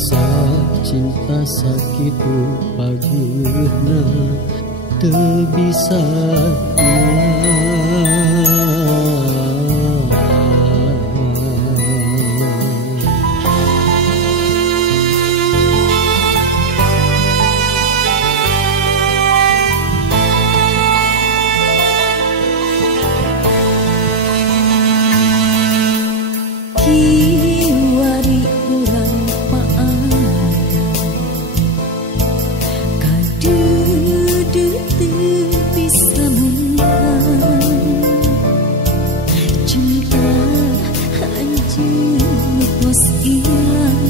Kisah cinta sakit pageuna teu bisa kiwari urang paang kadudu teu bisa munang cinta hancur tos ilang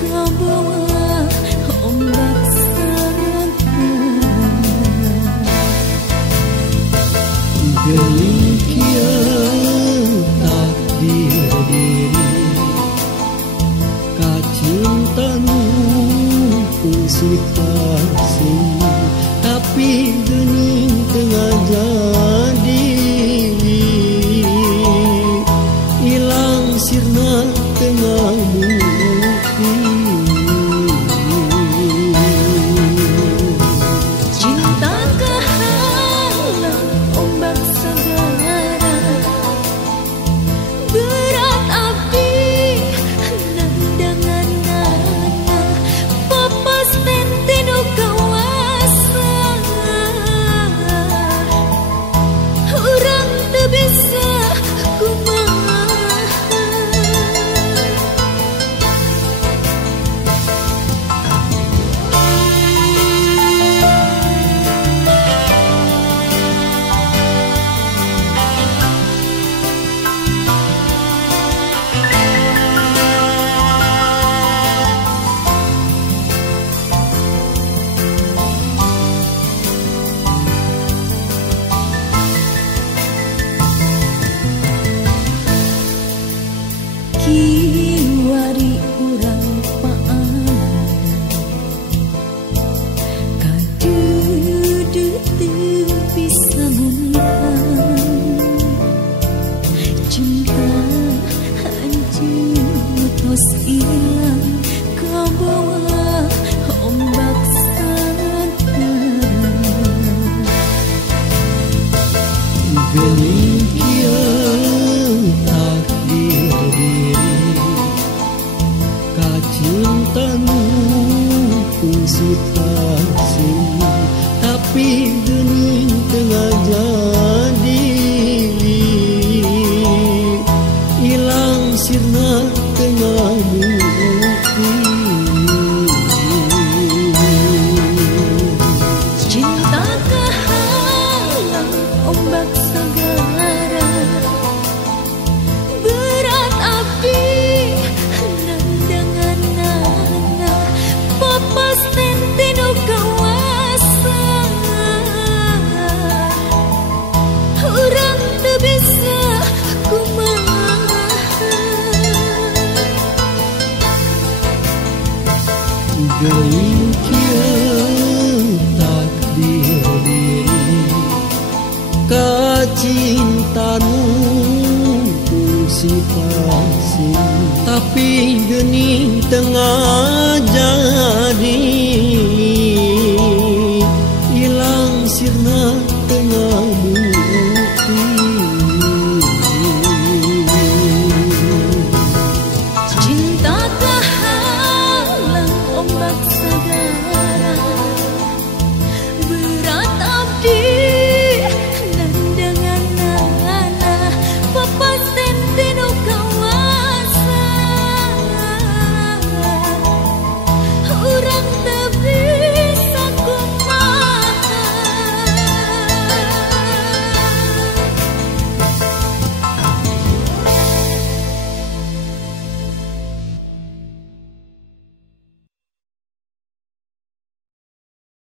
kabawa ombak sangkar geuning kieu takdir diri kacinta nu pusih kasih tapi geuning tengah jadi ilang sirna tengah bukti cinta kehalang ombak sagara berat api nandanganna papas tenteno kawasa urang teu bisa kumaha kiwari urang paang kadudu teu bisa munang cinta hancur tos ilang kabawa ombak sangkar geuning kieu takdir diri kacinta nu pusih kasih tapi geuning tengah jadi ilang sirna tengah bukti cinta kehalang ombak sagara berat api nandanganna papas tenteno kawasa urang teu bisa kumaha geuning kieu takdir diri kacinta nu pusih kasih tapi geuning tengah